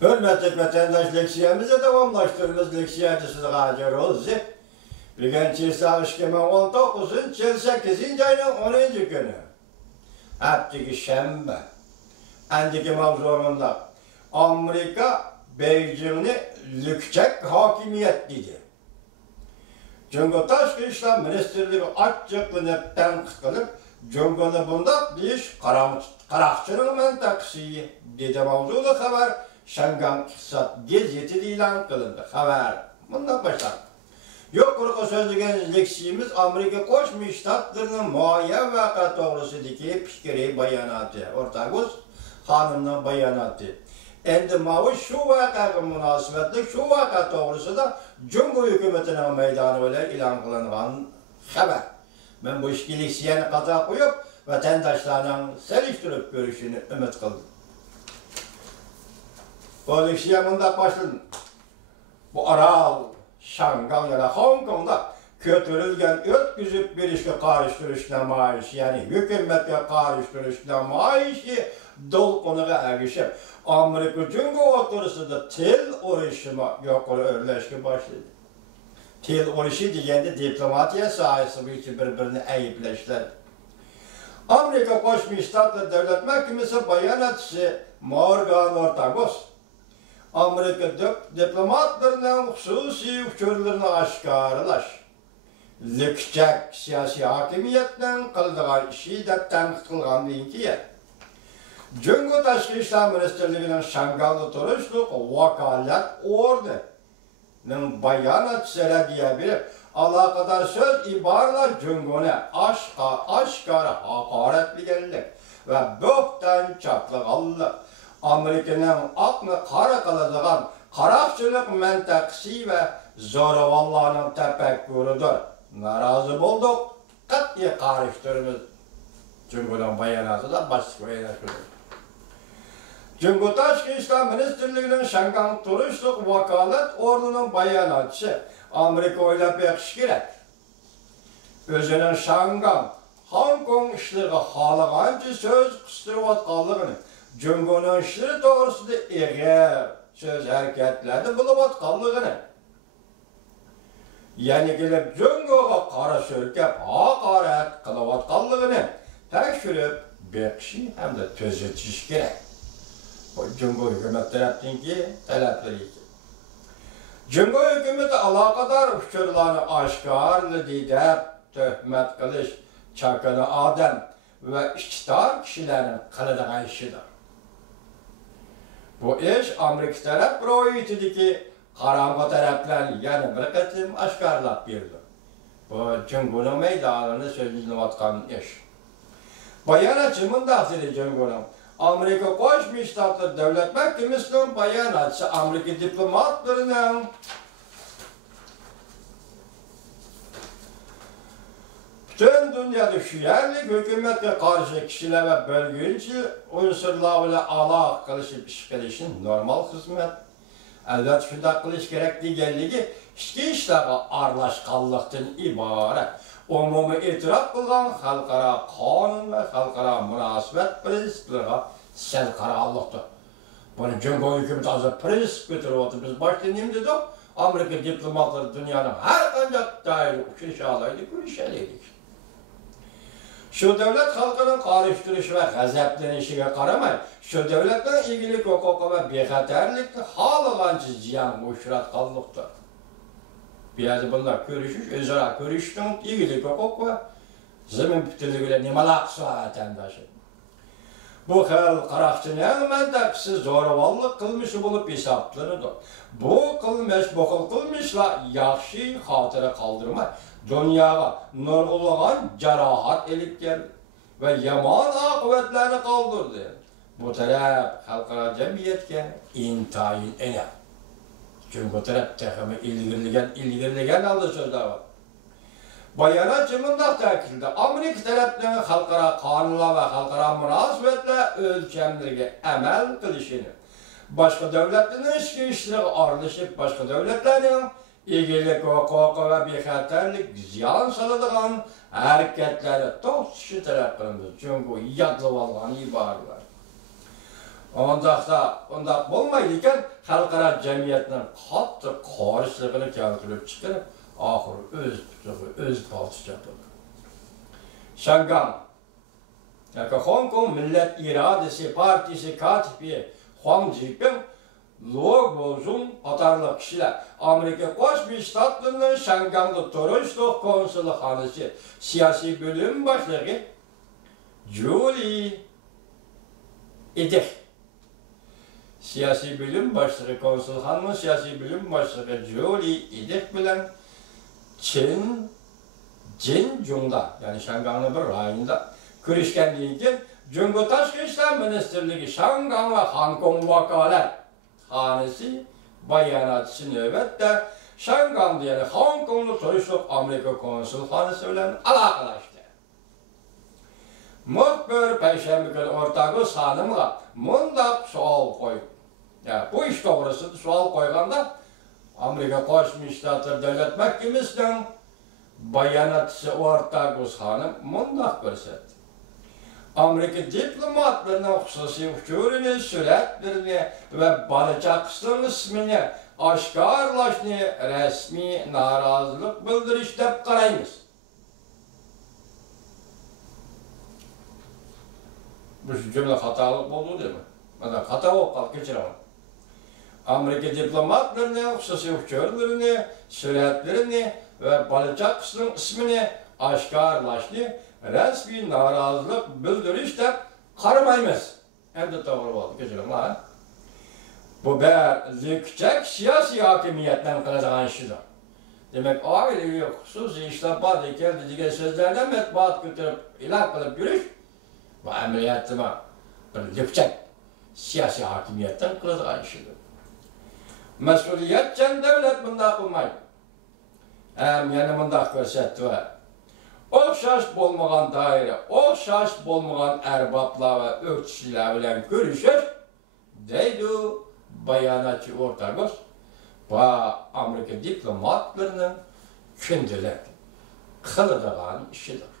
Hürmetli vatandaş leksiyemize devamlaştırırız leksiyacısız Hacer Oğuz'u. Bugün Çiğsağ 2019'un 8. ayının 10. günü. Hepteki şembe. Endiki mavzununda Amerika Beijing'ni lükçek hakimiyet dedi. Çünkü Taşkı İşler Ministerliği açıklanıp tenkit kılıp Cumhur'da bunda bir iş karakçılığı menteksi dedi mavzulu haber Şengan İktisat Gezeti ilan kılındı. Haber bundan başlar. Yukarı sözlüğün leksiyimiz Amerika Koşmuş Ştatlarının muayyen vaka doğrusundaki fikri bayanatı. Ortağız hanımın bayanatı. Endi mavi şu vakaya münasebetli şu vaka doğrusu da Cumhur hükümetinin meydanı ile ilan kılınan haber. Ben bu işki leksiyeni kaza koyup vatandaşlarının seliştirip görüşünü ümit kıldım. Bu leksiyeminde başladım. Bu Aral, Şangay ya da Hong Kong'da kötürülgen ötküzüp bir işe karıştırış namayışı, yani hükümete karıştırış namayışı dolkunuğa erişip Amerika Cumhur oturusunda tel oruşuma yukarı örleşki başladı. Tel oruşu diyende diplomatiya sayesinde için birbirini eyipleştiler. Amerika Koşmuş Ştatları Devlet Mahkemesi bayanatçısı Morgan Ortagos, Amerika diplomatlarının hususi uçurlarını aşkarılaş, lükçek siyasi hakimiyetten kıldığı işi de tenkit kılgan deyinkiye. Cumhur Taşkı İşler Ministerliği'nin Şangay'da turuşluk vakalet ordu'nun bayanatçısı diyebilir. Alakadar söz ibarlar Cumhur'a aşkara hakaretlilik ve bökten çatlıgallık. Amerika'nın aklını kara kılacağın karakçılık menteksi ve zoravallarının tefekkürüdür. Narazı bulduk, katliye karıştırırız. Cumhur'un bayanatı da başlık bayanatıdır. Cumhur Taşkı İşler Ministerliği'nin Şangay turuşluk vakalet ordunun bayanatçısı Amerika ile bekş gerek. Özünün Şangay, Hong Kong işleri halığancı söz kıstırıvatqallığını, Cumhur'un işleri doğrusunda eğer söz hareketlerdi buluvatqallığını, yani gelip Cumhur'a kara sörkep hakaret kılıvatqallığını tekşürüp bekşi hem de tözetiş gerek. Cumhur hükümet tarafındaki talepleri için. Cumhur hükümeti alakadar uçurlarını aşkarlı didep, töhmet kılış, çakını adam ve iktidar kişilerin kılıdığı işidir. Bu iş Amerika taraf proyetideki karanlık taraflarını yani bir kısım aşkarlap verdi. Bu Cumhur'un meydanını sözünü vatkan iş. Bayanatçımın dahili Cumhur'un Amerika Koşmuş Ştatları Devlet Mahkemesi'nin bayanatçısı Amerika diplomatlarının bütün dünyada şüyerlik hükümete karşı kişiler ve bölgünçü unsurlarla alak kılışıp iş kılışın normal hizmet. Elbette şunda kılış gerektiği geldiği işki işleri arlaşkallıktan ibaret. Umumi itiraf kılgan halkara kanun ve halkara münasebet prensipleri sel kararlıktır. Bunu Cumhur hükümeti azı prensip götürüyordu. Biz başlayalım dedik. Amerika diplomatları dünyanın her kancak dair uçuş alaydık, görüşeliydik. Şu devlet halkının karıştırışı ve gazeplenişine karamay, şu devletten ilgili hukuku ve bexaterlikte halıgancı ziyan uçurat kallıktır. Biraz bunlar görüşüş, özara görüştün, ilgili hukuk ve zemin bütünlüğüyle nimalaksı vatandaşı. Bu xil qarakçının menteksi zoravallık kılmışı bulup hesaplanıdır. Bu kılmış, bu xil kılmışla yaxşı hatıra kaldırmay, dünyaya nurgulagan carahat elip geldi ve yaman akıbetlerini kaldırdı. Bu taraf halkara cemiyetke intayin ene. Çünkü bu taraf tekimi ilgirligen aldı sözler var. Bayanatçımın da tekildi. Amerika tarafının halkara kanunla ve halkara münasebetle ölçemlerine emel kılışını, başka devletlerin işleri aralışıp başka devletlerin ilgilik, hukuku ve bexaterlik ziyan salıdığın hareketleri toksişi taraflarında çünkü yadlı valğanı ibarlar. Onda olmaydikken halkara cemiyetinden katı karşılığını keltirip çıkarıp ahır öz baltısı yapılır. Şangam, yani Hong Kong Millet İradesi Partisi katibi Huang Zhiping, Luo Guozhong atarlı kişiler Amerika Koşmuş Ştatlarının Şangham'da Torunçluk Konsolosluğu siyasi bölüm başlığı Julie idi. Siyasi bölüm başlığı konsolosluğunun siyasi bölüm başlığı Julie idi bilen Jinjung'da yani Şangham'ın bir rayonunda görüşkenliğinden keyin Cumhur Tashqi ishlar Ministerligi Shangham ve Hong Kong vakalat hanesi bayonotchisi navbatda Shanghamda yani Hong Kongni Torunçluk Amerika konsulxonasi bilan aloqalashdi. Muxbir payshanba kuni o'rtag'uz xonimga mundaq savol qo'ydi. Yani bu ish to'g'risida savol qo'yganda Amerika Qo'shma Shtatlar Davlat Mahkamasining bayonotchisi o'rtag'uz xonim mundaq ko'rsatdi. Amerika diplomatlarının xususiy uchurini, suratlarini ve balachaqisning ismini oshkorlashni rasmiy norozilik bildirish deb qaraymiz. Bu cümle hatalık oldu değil mi? Bana hata oldu, geçiremem. Amerika diplomatlarının xususiy uchurini, suratlarini ve balachaqisning ismini oshkorlashni rasmiy norozilik bildirish deb qaramaymiz. Endi to'g'ri bo'ldi, kechiringlar. Bu bir küçük siyasi hakimiyetden qiladigan ishidir. Demek oilaviy xususiy ishlar bor keldi degan so'zlardan matbuot ko'tarib e'lon qilib yurish bu amaliyotda bir yüksek siyasi hakimiyetden qiladigan ishidir. Mas'uliyatchan davlat bunday qilmaydi. Yana bunday ko'rsatdi va o'xshash bo'lmagan doira, o'xshash bo'lmagan arboblar va o'qituvchilar bilan ko'rishish deydi bayonotchi o'rtag'uz va Amerika diplomatlarining kundalik qiladigan ishidir.